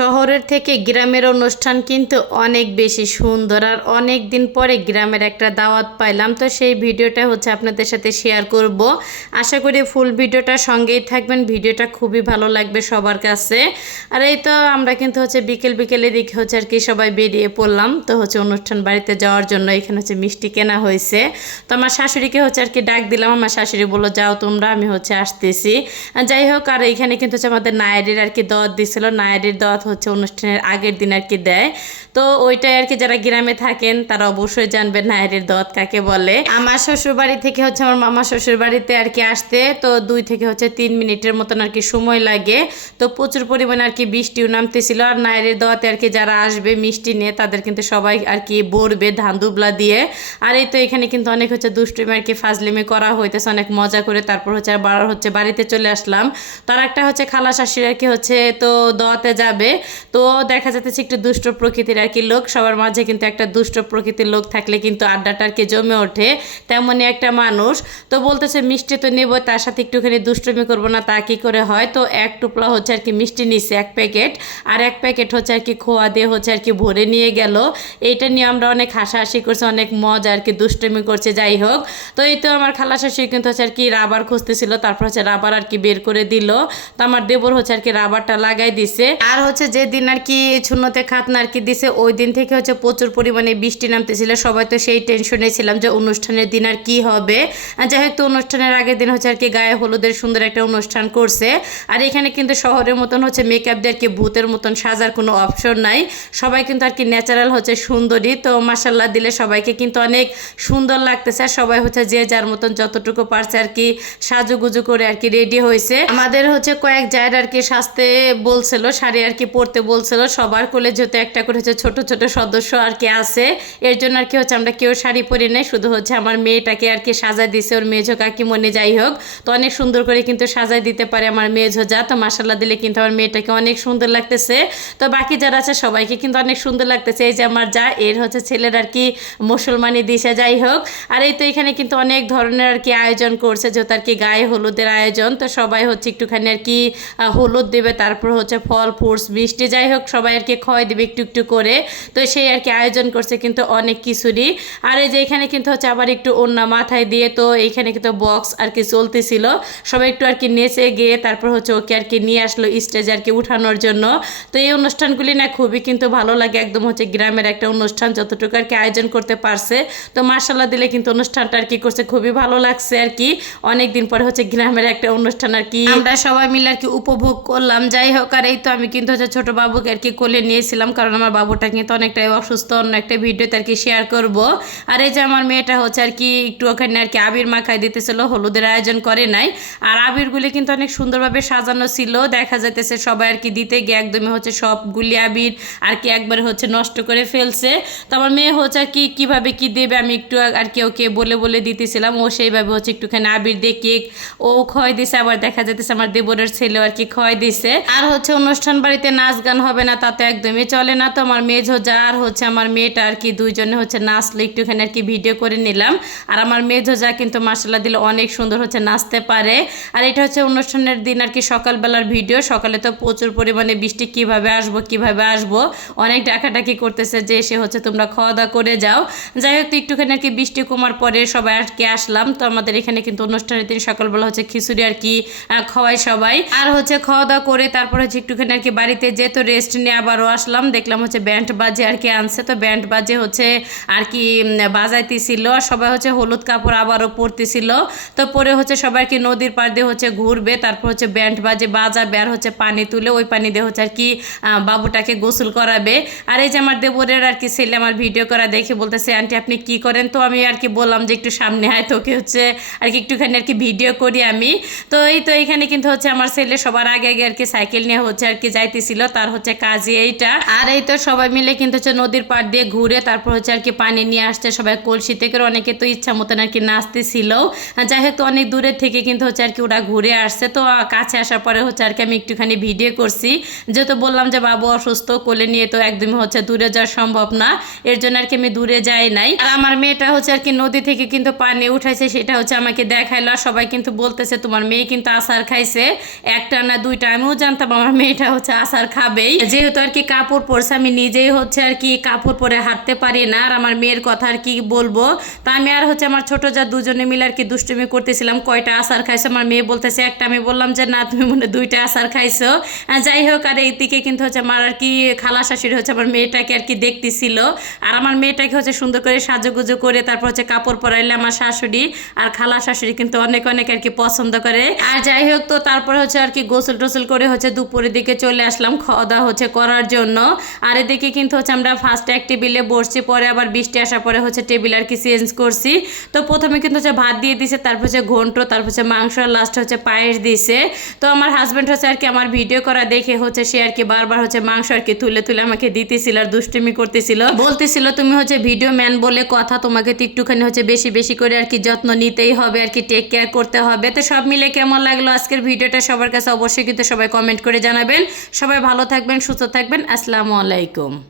শহরের থেকে গ্রামের অনুষ্ঠান কিন্তু অনেক বেশি সুন্দর। আর অনেক দিন পরে গ্রামের একটা দাওয়াত পাইলাম, তো সেই ভিডিওটা হচ্ছে আপনাদের সাথে শেয়ার করব। আশা করি ফুল ভিডিওটা সঙ্গেই থাকবেন, ভিডিওটা খুবই ভালো লাগবে সবার কাছে। আর এই তো আমরা কিন্তু হচ্ছে বিকেলের দিকে হচ্ছে আর কি সবাই বেরিয়ে পড়লাম, তো হচ্ছে অনুষ্ঠান বাড়িতে যাওয়ার জন্য। এখানে হচ্ছে মিষ্টি কেনা হয়েছে, তো আমার শাশুড়িকে হচ্ছে আর কি ডাক দিলাম। আমার শাশুড়ি বললো যাও তোমরা, আমি হচ্ছে আসতেছি। যাই হোক, আর এখানে কিন্তু হচ্ছে আমাদের নায়েরির আর কি দাওয়াত দিছিল। নায়েরির দাওয়াত হচ্ছে অনুষ্ঠানের আগের দিন আর কি দেয়, তো ওইটাই আর কি যারা গ্রামে থাকেন তারা অবশ্যই জানবেন নায়েরির দাওয়াত কাকে বলে। আমার শ্বশুর বাড়ি থেকে হচ্ছে আমার মামা শ্বশুর বাড়িতে আর কি আসতে তো 2 থেকে হচ্ছে 3 মিনিটের মতন আর কি সময় লাগে। তো প্রচুর পরিমাণে আর কি বৃষ্টিও নামতেছিল। আর নায়েরির দাওয়াতে আর কি যারা আসবে মিষ্টি নিয়ে তাদের কিন্তু সবাই আর কি বলবে ধান দুবলা দিয়ে। আর এই তো এখানে কিন্তু অনেক হচ্ছে দুষ্টুমি আর কি ফাজলিমি করা হইতেছে, অনেক মজা করে। তারপর হচ্ছে আবার হচ্ছে বাড়িতে চলে আসলাম। তার একটা হচ্ছে খালা শাশুড়ি আর কি হচ্ছে তো দাওয়াতে যাবে, তো দেখা যাচ্ছে একটু দুষ্ট প্রকৃতির আর কি লোক। সবার মাঝে কিন্তু একটা দুষ্ট প্রকৃতির লোক থাকলে কিন্তু আড্ডাটা আর কি জমে ওঠে, তেমনই একটা মানুষ। তো বলতেছে মিষ্টি তো নেবো, তার সাথে একটুখানি দুষ্টুমি করবো না, তা কি করে হয়। তো এক টুপলা হচ্ছে আর কি মিষ্টি নিচ্ছে 1 প্যাকেট, আর 1 প্যাকেট হচ্ছে আর কি খোয়া দিয়ে হচ্ছে আর কি ভরে নিয়ে গেল। এইটা নিয়ে আমরা অনেক হাসাহাসি করছি, অনেক মজা আর কি দুষ্টুমি করছে। যাই হোক, তো এই তো আমার খালা শাশুড়ি কিন্তু হচ্ছে আর কি রাবার খুঁজতেছিল, তারপর হচ্ছে রাবার আর কি বের করে দিল। তো আমার দেবর হচ্ছে আর কি রাবারটা লাগাই দিছে। আর হচ্ছে যেদিন আর কি শূন্যতে খাতনা আর কি দিছে ওই দিন থেকে হচ্ছে প্রচুর পরিমাণে বৃষ্টি নামতেছিল। সবাই তো সেই টেনশনে ছিলাম যে অনুষ্ঠানের দিন আর কি হবে। যাই হোক, তো অনুষ্ঠানের আগের দিন হচ্ছে আর কি গায়ে হলুদের সুন্দর একটা অনুষ্ঠান করছে। আর এখানে কিন্তু শহরের মতন হচ্ছে মেকআপ দিয়ে আর কি ভূতের মতন সাজার কোনো অপশন নাই, সবাই কিন্তু আর কি ন্যাচারাল হচ্ছে সুন্দরী। তো মাশাল্লাহ দিলে সবাইকে কিন্তু অনেক সুন্দর লাগতেছে। আর সবাই হচ্ছে যে যার মতন যতটুকু পারছে আর কি সাজুগুজু করে আর কি রেডি হয়েছে। আমাদের হচ্ছে কয়েক জায়গায় আর কি সাজতে বলছিল, শাড়ি আর কি পরতে বলছিল। সবার কোলে যেহেতু একটা করে হচ্ছে ছোট ছোট সদস্য আর কি আছে, এর জন্য আর কি হচ্ছে আমরা কেউ শাড়ি পরি নাই, শুধু হচ্ছে আমার মেয়েটাকে আর কি সাজাই দিছে ওর মেঝো কাকিমণি। যাই হোক, তো অনেক সুন্দর করে কিন্তু সাজাই দিতে পারে আমার মেঝো যা। তো মাশাল্লাহ দিলে কিন্তু আমার মেয়েটাকে অনেক সুন্দর লাগতেছে। তো বাকি যারা আছে সবাইকে কিন্তু অনেক সুন্দর লাগতেছে। এই যে আমার যা, এর হচ্ছে ছেলের আর কি মুসলমানি দিশা। যাই হোক, আর এই তো এখানে কিন্তু অনেক ধরনের আর কি আয়োজন করছে, যেহেতু আর কি গায়ে হলুদের আয়োজন। তো সবাই হচ্ছে একটুখানি আর কি হলুদ দেবে, তারপর হচ্ছে ফল ফ্রুটস মিষ্টি, যাই হোক সবাই আর কি খয় দেবে একটু একটু করে। তো সেই আর কি আয়োজন করছে কিন্তু অনেক কিছুরই। আর এই যে এখানে কিন্তু হচ্ছে আবার একটু ওড়না মাথায় দিয়ে, তো এইখানে কিন্তু বক্স আর কি চলতেছিল। সবাই একটু আর কি নেচে গিয়ে তারপর হচ্ছে ওকে আর কি নিয়ে আসলো স্টেজে আর কি উঠানোর জন্য। তো এই অনুষ্ঠানগুলি না খুবই কিন্তু ভালো লাগে, একদম হচ্ছে গ্রামের একটা অনুষ্ঠান যতটুকু আর কি আয়োজন করতে পারছে। তো মাশাল্লাহ দিলে কিন্তু অনুষ্ঠানটা আর কি করছে খুবই ভালো লাগছে আর কি। অনেকদিন পরে হচ্ছে গ্রামের একটা অনুষ্ঠান আর কি আমরা সবাই মিলে আর কি উপভোগ করলাম। যাই হোক, আর এই তো আমি কিন্তু হচ্ছে ছোট বাবুকে আর কি কোলে নিয়েছিলাম, কারণ আমার বাবুটা কিন্তু অনেকটাই অসুস্থ, অন্য একটা ভিডিওতে আর কি শেয়ার করব। আর এই যে আমার মেয়েটা হচ্ছে আর কি একটু ওখানে আর কি আবির মাখাই দিতেছিল, হলুদের আয়োজন করে নাই। আর আবিরগুলি কিন্তু অনেক সুন্দরভাবে সাজানো ছিল, দেখা যাইতেছে সবাই আর কি দিতে গিয়ে একদমই হচ্ছে সবগুলি আবির আর কি একবারে হচ্ছে নষ্ট করে ফেলছে। তো আমার মেয়ে হচ্ছে আর কি কীভাবে কি দেবে আমি একটু আর কি ওকে বলে বলে দিতেছিলাম, ও সেইভাবে হচ্ছে একটুখানি আবির দিয়ে কেক ও খয় দিছে। আবার দেখা যাইতেছে আমার দেবরের ছেলেও আর কি খয় দিছে। আর হচ্ছে অনুষ্ঠান বাড়িতে নাচ গান হবে না তা তো একদমই চলে না। তো আমার মেঝো যা আর হচ্ছে আমার মেয়েটা আর কি দুইজনে হচ্ছে নাচলো, একটুখানি আর কি ভিডিও করে নিলাম। আর আমার মেঝো যা কিন্তু মাশাআল্লাহ দিলে অনেক সুন্দর হচ্ছে নাচতে পারে। আর এটা হচ্ছে অনুষ্ঠানের দিন আর কি সকালবেলার ভিডিও। সকালে তো প্রচুর পরিমাণে বৃষ্টি, কিভাবে আসবো অনেক ডাকাডাকি করতেছে যে এসে হচ্ছে তোমরা খাওয়া দাওয়া করে যাও। যাই হোক, তো একটুখানি আর কি বৃষ্টি কমার পরে সবাই আর কি আসলাম। তো আমাদের এখানে কিন্তু অনুষ্ঠানের দিন সকালবেলা হচ্ছে খিচুড়ি আর কি খাওয়াই সবাই। আর হচ্ছে খাওয়া দাওয়া করে তারপর হচ্ছে একটুখানি আর কি বাড়িতে যেত রেস্ট নিয়ে আবারও আসলাম, দেখলাম হচ্ছে ব্যান্ড বাজে আর কি আনছে। তো ব্যান্ড বাজে হচ্ছে আর কি বাজাইতেছিল, আর সবাই হচ্ছে হলুদ কাপড় আবারও পরতেছিল। তো পরে হচ্ছে সবাই আর কি নদীর পাড় দিয়ে হচ্ছে ঘুরবে, তারপর হচ্ছে ব্যান্ড বাজে বাজাবে, আর হচ্ছে পানি তুলে ওই পানি দিয়ে হচ্ছে আর কি বাবুটাকে গোসল করাবে। আর এই যে আমার দেবরের আর কি ছেলে আমার ভিডিও করা দেখে বলতেছে আন্টি আপনি কি করেন। তো আমি আর কি বললাম যে একটু সামনে আয়, তোকে হচ্ছে আর কি একটুখানি আর কি ভিডিও করি আমি। তো এই তো এখানে কিন্তু হচ্ছে আমার ছেলে সবার আগে আগে আর কি সাইকেল নিয়ে হচ্ছে আর কি যাইতেছিল, তার হচ্ছে কাজই এইটা। আর এই তো সবাই মিলে কিন্তু হচ্ছে নদীর পাড় দিয়ে ঘুরে তারপর হচ্ছে আর কি পানি নিয়ে আসছে সবাই কলসি থেকে। অনেকে তো ইচ্ছা মতন আর কি নাচতেছিল। যাই হোক, তো অনেক দূরের থেকে কিন্তু হচ্ছে আর কি ওরা ঘুরে আসছে। তো কাছে আসার পরে হচ্ছে আর কি আমি একটুখানি ভিডিও করছি, যেহেতু বললাম যে বাবু অসুস্থ, কোলে নিয়ে তো একদমই হচ্ছে দূরে যাওয়া সম্ভব না, এর জন্য আর কি আমি দূরে যাই নাই। আর আমার মেয়েটা হচ্ছে আর কি নদী থেকে কিন্তু পানি উঠাইছে, সেটা হচ্ছে আমাকে দেখাইলো। আর সবাই কিন্তু বলতেছে তোমার মেয়ে কিন্তু আচার খাইছে, একটা না দুইটা। আমিও জানতাম আমার মেয়েটা হচ্ছে আচার খাবেই, যেহেতু আর কি কাপড় পরছে, আমি নিজেই হচ্ছে আর কি কাপড় পরে হাঁটতে পারি না, আর আমার মেয়ের কথা আর কি বলবো। তা আমি আর হচ্ছে আমার ছোট যা দুজনে মিলে আর কি দুষ্টুমি করতেছিলাম, কয়টা আচার খাইছো, আমার মেয়ে বলতেছে একটা, আমি বললাম যে না তুমি মনে দুইটা আচার খাইছো। যাই হোক, আর এইদিকে কিন্তু হচ্ছে আমার আর কি খালা শাশুড়ি হচ্ছে আমার মেয়েটাকে আর কি দেখতেছিল, আর আমার মেয়েটাকে হচ্ছে সুন্দর করে সাজুগুজু করে তারপর হচ্ছে কাপড় পরাইলে আমার শাশুড়ি আর খালা শাশুড়ি কিন্তু অনেক অনেক আর কি পছন্দ করে। আর যাই হোক, তো তারপরে হচ্ছে আর কি গোসল টোসল করে হচ্ছে দুপুরের দিকে চলে আসলাম খাওয়া দাওয়া হচ্ছে করার জন্য। আর এদিকে কিন্তু হচ্ছে আমরা ফার্স্টে এক টেবিলে বসছি, পরে আবার বৃষ্টি আসার পরে হচ্ছে টেবিল আর কি চেঞ্জ করছি। তো প্রথমে কিন্তু হচ্ছে ভাত দিয়ে দিছে, তারপর হচ্ছে ঘন্ট, তারপর হচ্ছে মাংস, আর লাস্টে হচ্ছে পায়েস দিছে। তো আমার হাজব্যান্ড হচ্ছে আর কি আমার ভিডিও করা দেখে হচ্ছে সে আর কি বারবার হচ্ছে মাংস আর কি তুলে তুলে আমাকে দিতেছিল আর দুষ্টুমি করতেছিল, বলতেছিল তুমি হচ্ছে ভিডিও ম্যান বলে কথা, তোমাকে তো একটুখানি হচ্ছে বেশি বেশি করে আর কি যত্ন নিতেই হবে, আর কি টেক কেয়ার করতে হবে। তো সব মিলে কেমন লাগলো আজকের ভিডিওটা সবার কাছে অবশ্যই কিন্তু সবাই কমেন্ট করে জানাবেন। সবাই ভালো থাকবেন, সুস্থ থাকবেন। আসসালামু আলাইকুম।